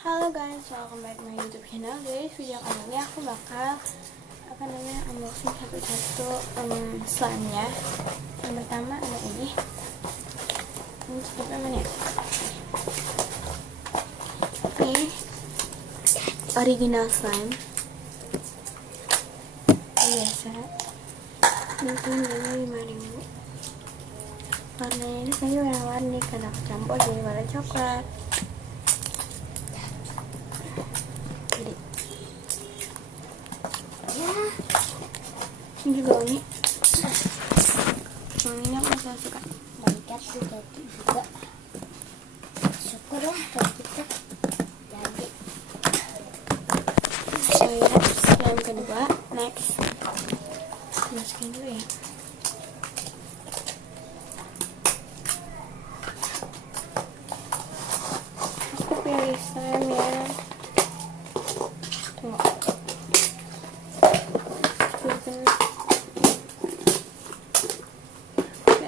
Halo guys, welcome back to my YouTube channel. Jadi video kali ini aku bakal unboxing satu-satu slime-nya. Yang pertama ada ini seperti apa nih? Ini original slime biasa. Ini harganya 5.000. Warnanya ini saya warna-warni karena aku campur jadi warna coklat. Ini juga wanginya aku sangat suka. Balikat juga syukurlah kalau kita jadi. Yang kedua, next masukin dulu ya. Aku pilih slime ya.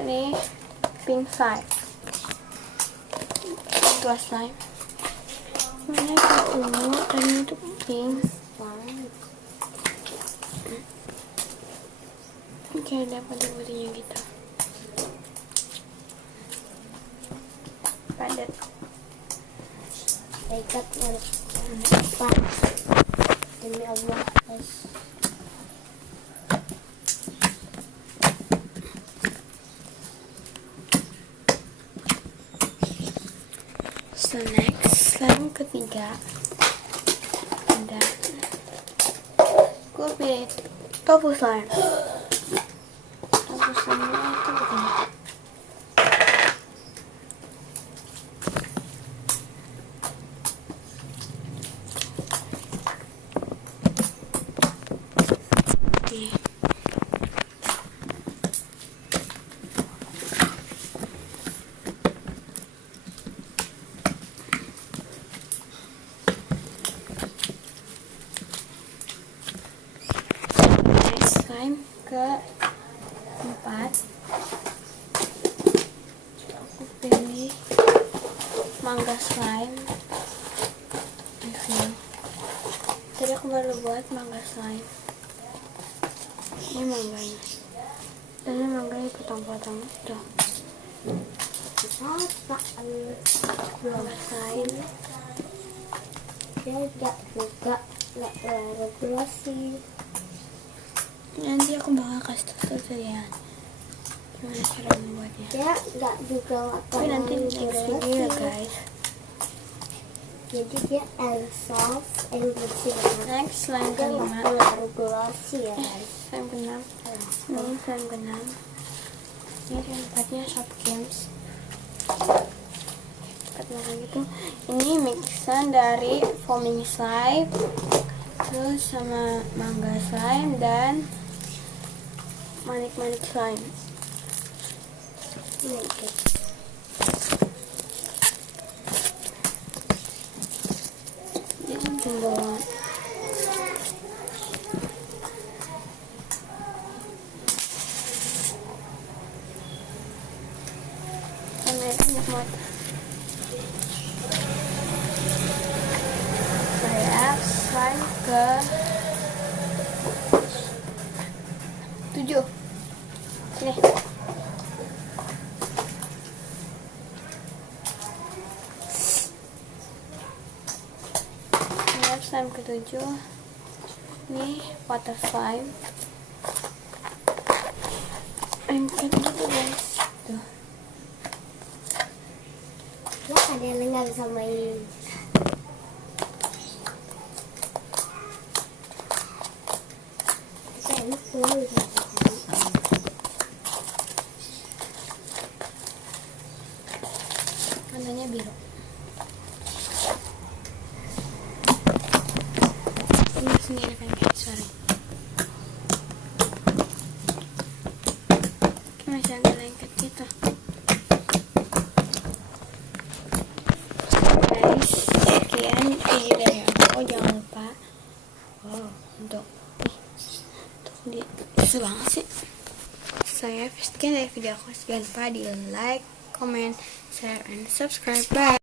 Ini pink slime, dua slime. Ini kayak ungu dan itu pink. Kayak ada putih-putihnya gitu. Padat. Balikat apa? Demi Allah, guys. So next, slime ketiga ada gue pilih tofu slime. Tofu slime itu begini. Slime keempat, aku pilih mangga slime. Tadi aku baru buat mangga slime. Ini mangganya, dan ini mangganya potong-potong tuh. Mangga slime. Dia juga nggak regulasi. Nanti aku bakal kasih tutorial gimana cara membuatnya. Dia nggak juga Tapi nanti next video ya guys. Jadi dia soft and bersih. Next slime Dia kelima. nggak regulasi ya guys. Slime keenam. Ini slime keenam. Ini tempatnya shop games. Tempatnya kayak gitu. Ini mixan dari foaming slime, terus sama mangga slime dan manik-manik slime. Ini guys. Jadi tinggal banyak banget. Saya slime ke 7. Sini. Slime ke-7. Ini water slime. Angkat dulu guys. Tuh. Ya ada yang nggak bisa main. Saya lupa. Warnanya biru. Ini sendiri kan guys, sorry. Masih agak lengket gitu. Guys, sekian video dari aku. Jangan lupa untuk banget sih. Saya sekian dari video aku. Jangan lupa di like, comment, share, and subscribe. Bye.